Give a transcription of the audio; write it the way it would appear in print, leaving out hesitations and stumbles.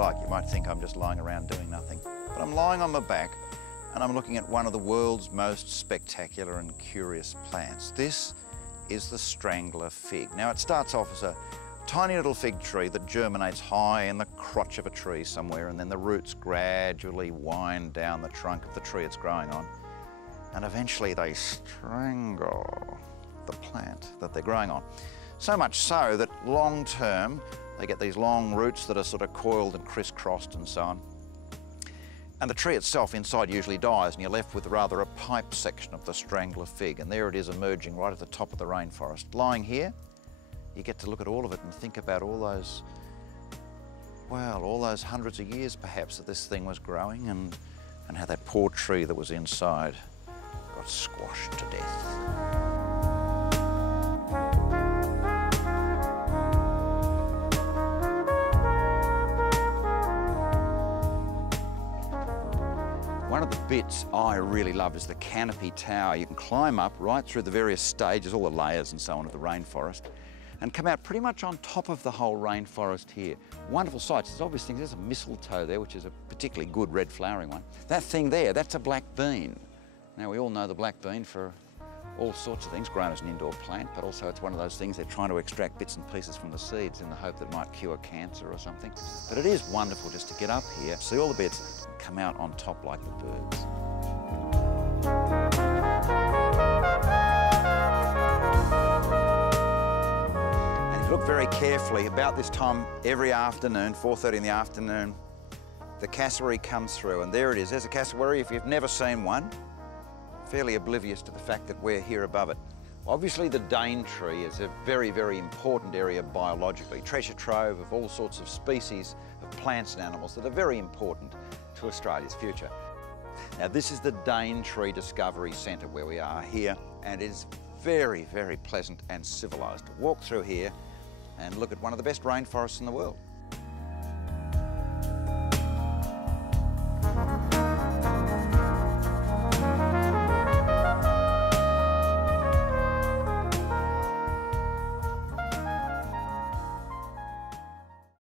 like. You might think I'm just lying around doing nothing. But I'm lying on my back and I'm looking at one of the world's most spectacular and curious plants. This is the Strangler Fig. Now it starts off as a tiny little fig tree that germinates high in the crotch of a tree somewhere, and then the roots gradually wind down the trunk of the tree it's growing on, and eventually they strangle the plant that they're growing on. So much so that long term they get these long roots that are sort of coiled and crisscrossed and so on. And the tree itself inside usually dies, and you're left with rather a pipe section of the Strangler Fig, and there it is emerging right at the top of the rainforest. Lying here, you get to look at all of it and think about all those, well, all those hundreds of years perhaps that this thing was growing, and how that poor tree that was inside got squashed to death. One of the bits I really love is the Canopy Tower. You can climb up right through the various stages, all the layers and so on of the rainforest, and come out pretty much on top of the whole rainforest here. Wonderful sights. There's obvious things. There's a mistletoe there, which is a particularly good red flowering one. That thing there, that's a black bean. Now we all know the black bean for all sorts of things, grown as an indoor plant, but also it's one of those things they're trying to extract bits and pieces from the seeds in the hope that it might cure cancer or something. But it is wonderful just to get up here, see all the bits, and come out on top like the birds. Look very carefully. About this time every afternoon, 4:30 in the afternoon, the cassowary comes through, and there it is. There's a cassowary. If you've never seen one, fairly oblivious to the fact that we're here above it. Obviously the Daintree is a very, very important area biologically, treasure trove of all sorts of species of plants and animals that are very important to Australia's future. Now this is the Daintree Discovery Centre where we are here, and it is very, very pleasant and civilised to walk through here and look at one of the best rainforests in the world.